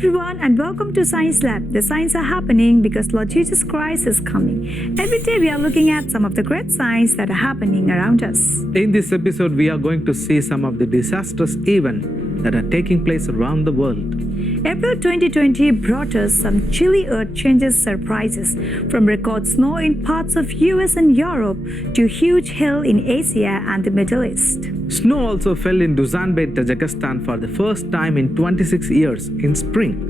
everyone and welcome to Science Lab. The signs are happening because Lord Jesus Christ is coming. Every day we are looking at some of the great signs that are happening around us. In this episode, we are going to see some of the disastrous events that are taking place around the world. April 2020 brought us some chilly earth changes surprises, from record snow in parts of US and Europe to huge hail in Asia and the Middle East. Snow also fell in Dushanbe, Tajikistan for the first time in 26 years in spring.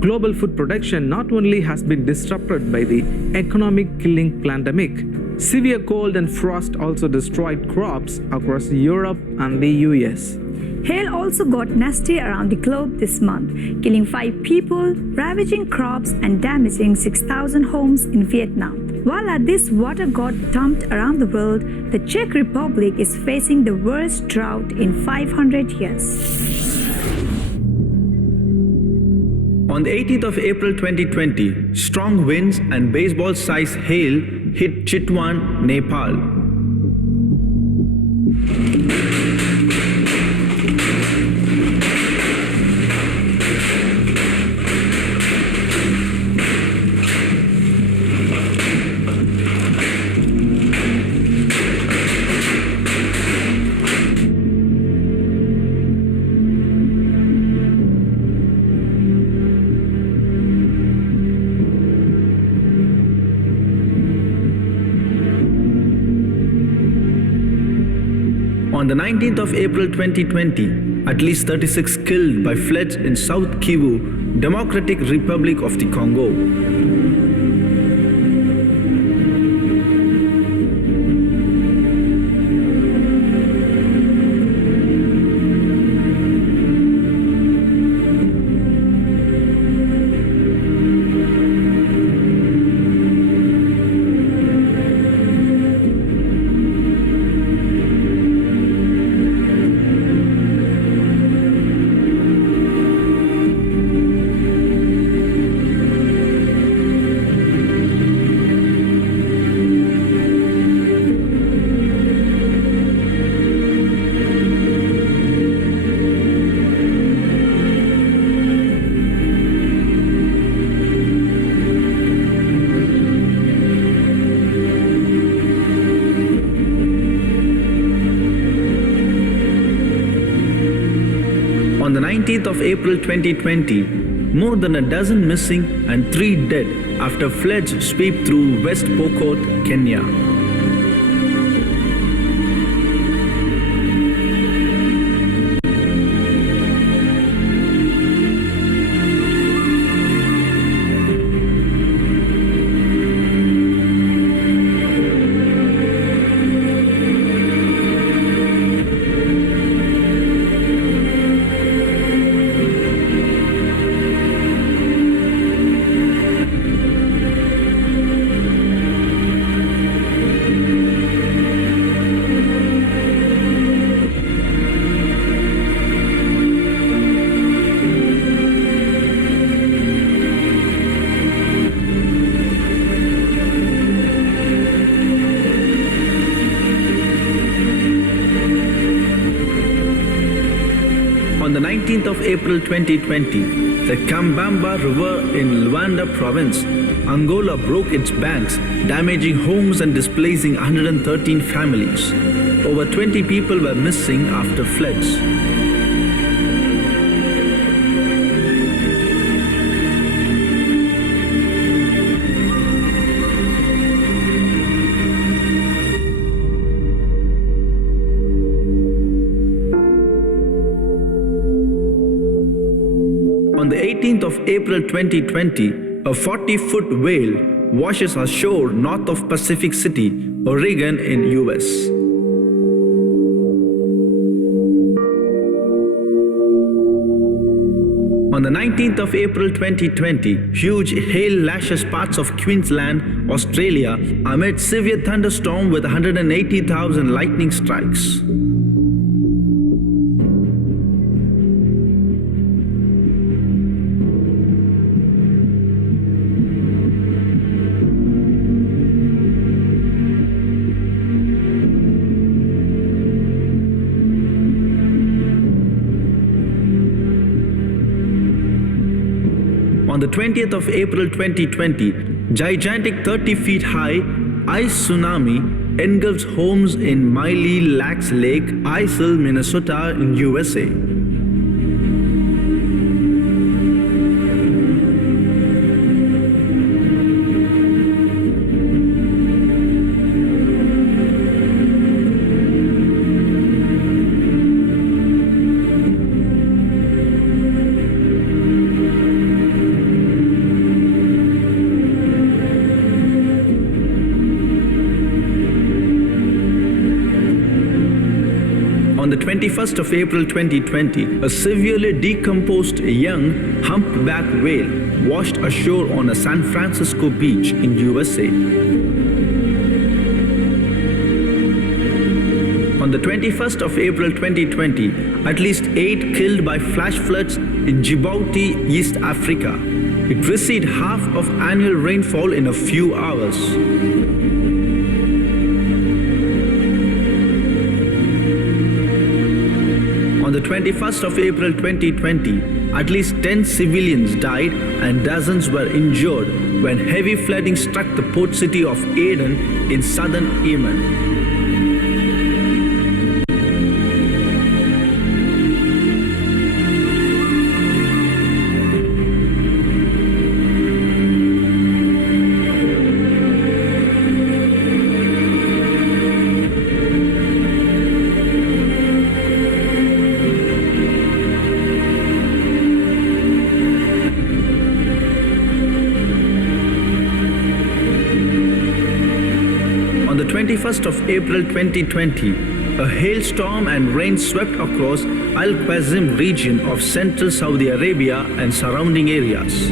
Global food production not only has been disrupted by the economic-killing pandemic, severe cold and frost also destroyed crops across Europe and the US. Hail also got nasty around the globe this month, killing 5 people, ravaging crops and damaging 6,000 homes in Vietnam. While as this water got dumped around the world, the Czech Republic is facing the worst drought in 500 years. On the 18th of April 2020, strong winds and baseball-sized hail hit Chitwan, Nepal. On the 19th of April 2020, at least 36 killed by floods in South Kivu, Democratic Republic of the Congo. On the 19th of April 2020, more than a dozen missing and 3 dead after floods sweep through West Pokot, Kenya. On the 19th of April 2020, the Kambamba River in Luanda province, Angola broke its banks, damaging homes and displacing 113 families. Over 20 people were missing after floods. On the 18th of April 2020, a 40-foot whale washes ashore north of Pacific City, Oregon in US. On the 19th of April 2020, huge hail lashes parts of Queensland, Australia amid severe thunderstorm with 180,000 lightning strikes. On the 20th of April 2020, gigantic 30 feet high ice tsunami engulfs homes in Miley Lacs Lake, Isle, Minnesota in USA. On the 21st of April 2020, a severely decomposed young humpback whale washed ashore on a San Francisco beach in USA. On the 21st of April 2020, at least 8 killed by flash floods in Djibouti, East Africa. It received half of annual rainfall in a few hours. On the 21st of April 2020, at least 10 civilians died and dozens were injured when heavy flooding struck the port city of Aden in southern Yemen. On the 21st of April 2020, a hailstorm and rain swept across Al Qazim region of central Saudi Arabia and surrounding areas.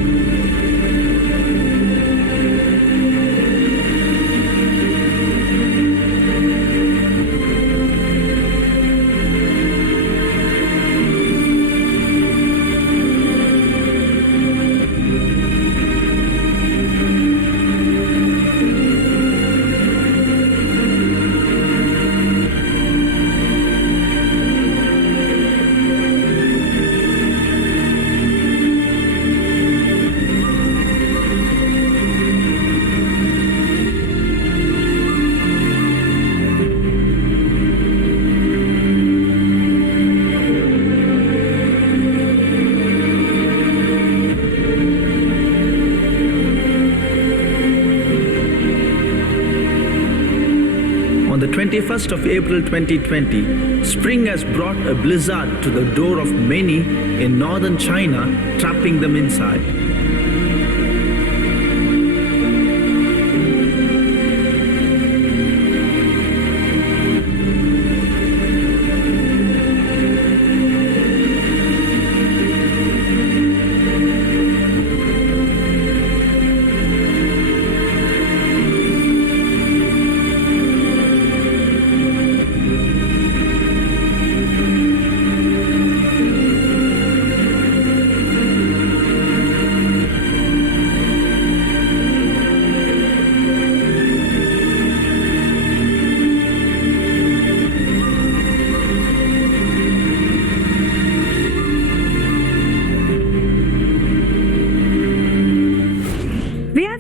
On the 21st of April 2020, spring has brought a blizzard to the door of many in northern China, trapping them inside.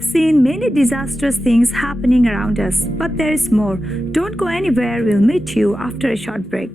Seen many disastrous things happening around us, but there is more. Don't go anywhere, we'll meet you after a short break.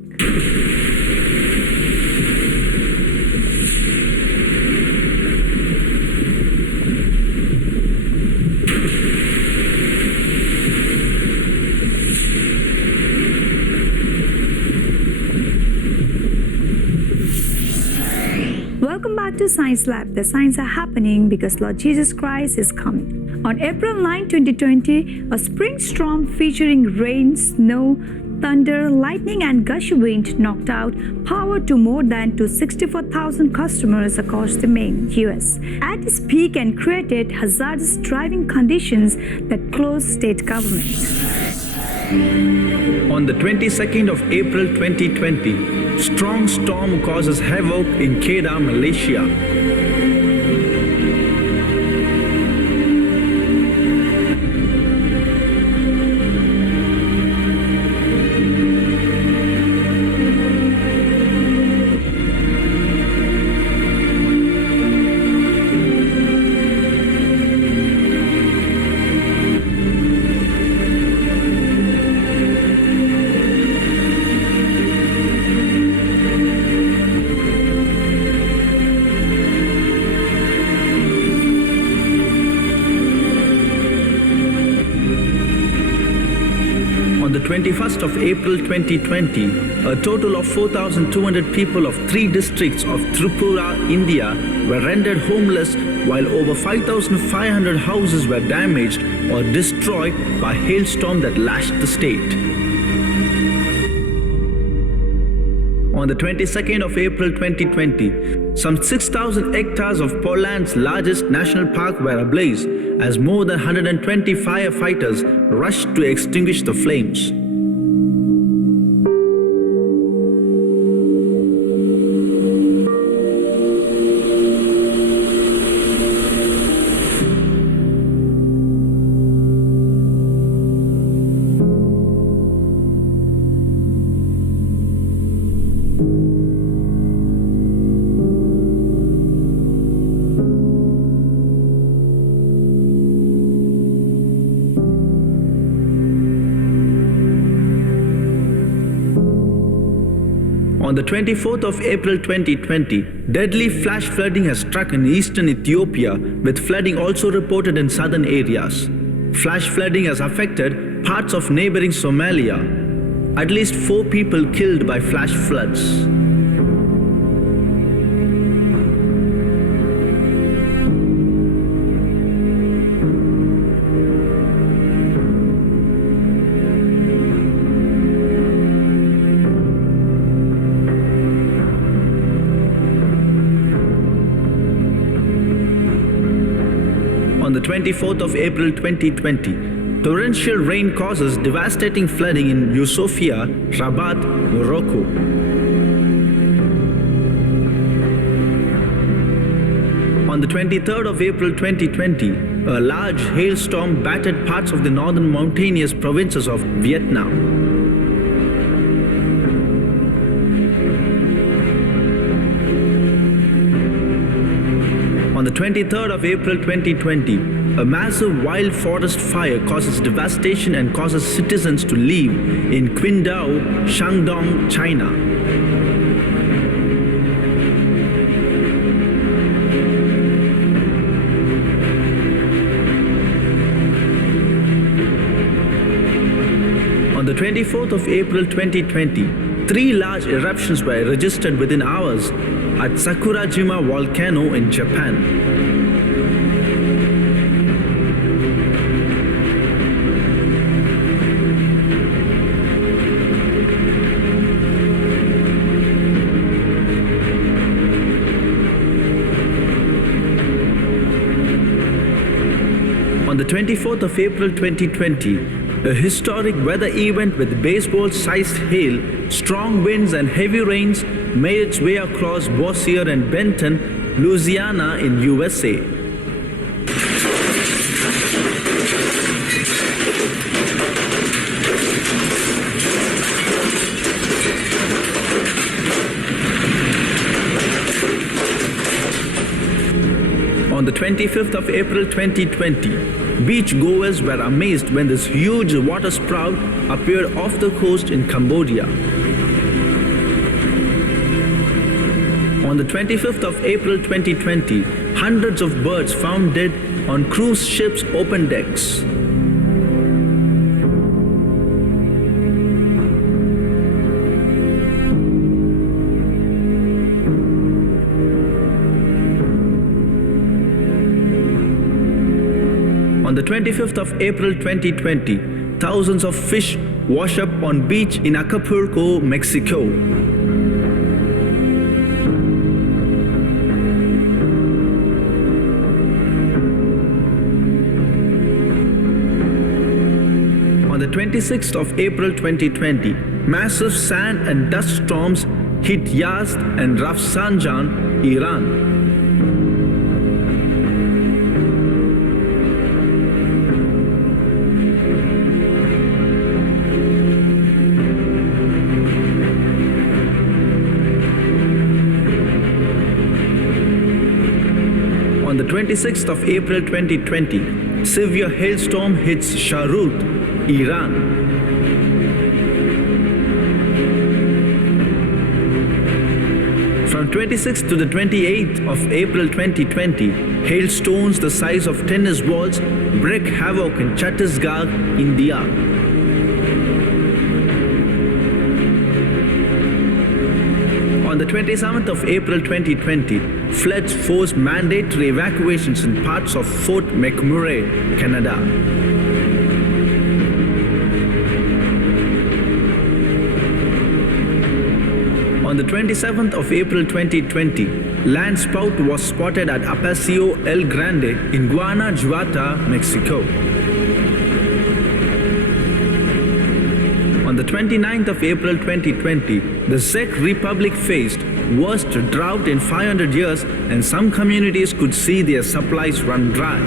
Welcome back to Science Lab. The signs are happening because Lord Jesus Christ is coming. On April 9, 2020, a spring storm featuring rain, snow, thunder, lightning, and gusty wind knocked out power to more than 264,000 customers across the main US at its peak and created hazardous driving conditions that closed state governments. On the 22nd of April 2020, strong storm causes havoc in Kedah, Malaysia. On the 21st of April 2020, a total of 4,200 people of 3 districts of Tripura, India were rendered homeless, while over 5,500 houses were damaged or destroyed by hailstorm that lashed the state. On the 22nd of April 2020, some 6,000 hectares of Poland's largest national park were ablaze as more than 120 firefighters rushed to extinguish the flames. On the 24th of April 2020, deadly flash flooding has struck in eastern Ethiopia, with flooding also reported in southern areas. Flash flooding has affected parts of neighboring Somalia. At least 4 people killed by flash floods. On the 24th of April 2020, torrential rain causes devastating flooding in Yusufia, Rabat, Morocco. On the 23rd of April 2020, a large hailstorm battered parts of the northern mountainous provinces of Vietnam. On the 23rd of April 2020, a massive wild forest fire causes devastation and causes citizens to leave in Qingdao, Shandong, China. On the 24th of April 2020, 3 large eruptions were registered within hours at Sakurajima volcano in Japan. On the 24th of April 2020, a historic weather event with baseball-sized hail, strong winds and heavy rains made its way across Bossier and Benton, Louisiana in USA. On the 25th of April 2020, beachgoers were amazed when this huge water sprout appeared off the coast in Cambodia. On the 25th of April 2020, hundreds of birds found dead on cruise ships' open decks. On the 25th of April 2020, thousands of fish wash up on beach in Acapulco, Mexico. On the 26th of April 2020, massive sand and dust storms hit Yazd and Rafsanjan, Iran. On the 26th of April 2020, severe hailstorm hits Sharut, Iran. From 26th to the 28th of April 2020, hailstones the size of tennis balls wreak havoc in Chhattisgarh, India. On the 27th of April 2020, floods forced mandatory evacuations in parts of Fort McMurray, Canada. On the 27th of April 2020, land spout was spotted at Apaseo El Grande in Guanajuato, Mexico. On the 29th of April 2020, the Czech Republic faced worst drought in 500 years, and some communities could see their supplies run dry.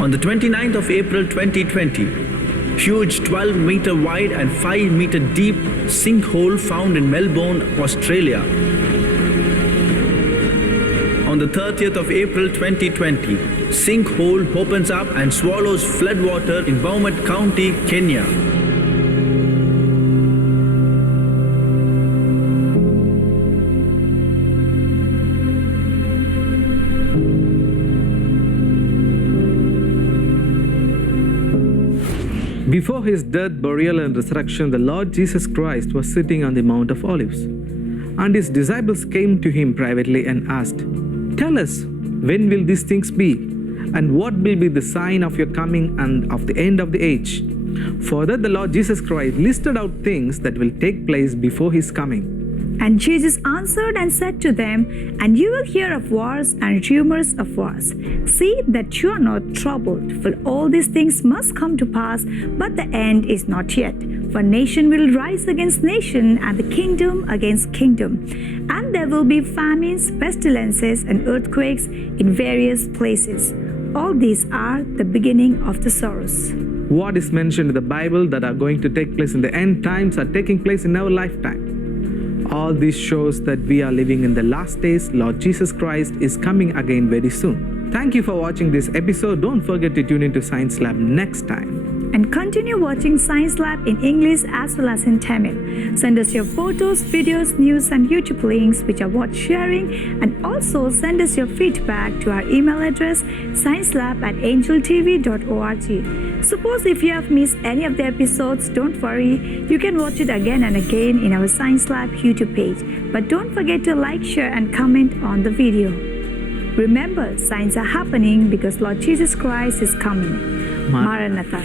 On the 29th of April 2020, huge 12-meter wide and 5-meter deep sinkhole found in Melbourne, Australia. On the 30th of April 2020, sinkhole opens up and swallows floodwater in Bomet County, Kenya. Before his death, burial, and resurrection, the Lord Jesus Christ was sitting on the Mount of Olives. And his disciples came to him privately and asked, "Tell us, when will these things be? And what will be the sign of your coming and of the end of the age?" Further, the Lord Jesus Christ listed out things that will take place before his coming. And Jesus answered and said to them, "And you will hear of wars and rumors of wars. See that you are not troubled, for all these things must come to pass, but the end is not yet. For nation will rise against nation, and the kingdom against kingdom. And there will be famines, pestilences, and earthquakes in various places. All these are the beginning of the sorrows." What is mentioned in the Bible that are going to take place in the end times are taking place in our lifetime. All this shows that we are living in the last days. Lord Jesus Christ is coming again very soon. Thank you for watching this episode. Don't forget to tune into Science Lab next time. And continue watching Science Lab in English as well as in Tamil. Send us your photos, videos, news, and YouTube links which are worth sharing. And also send us your feedback to our email address sciencelab@angeltv.org. Suppose if you have missed any of the episodes, don't worry. You can watch it again and again in our Science Lab YouTube page. But don't forget to like, share, and comment on the video. Remember, signs are happening because Lord Jesus Christ is coming. Maranatha.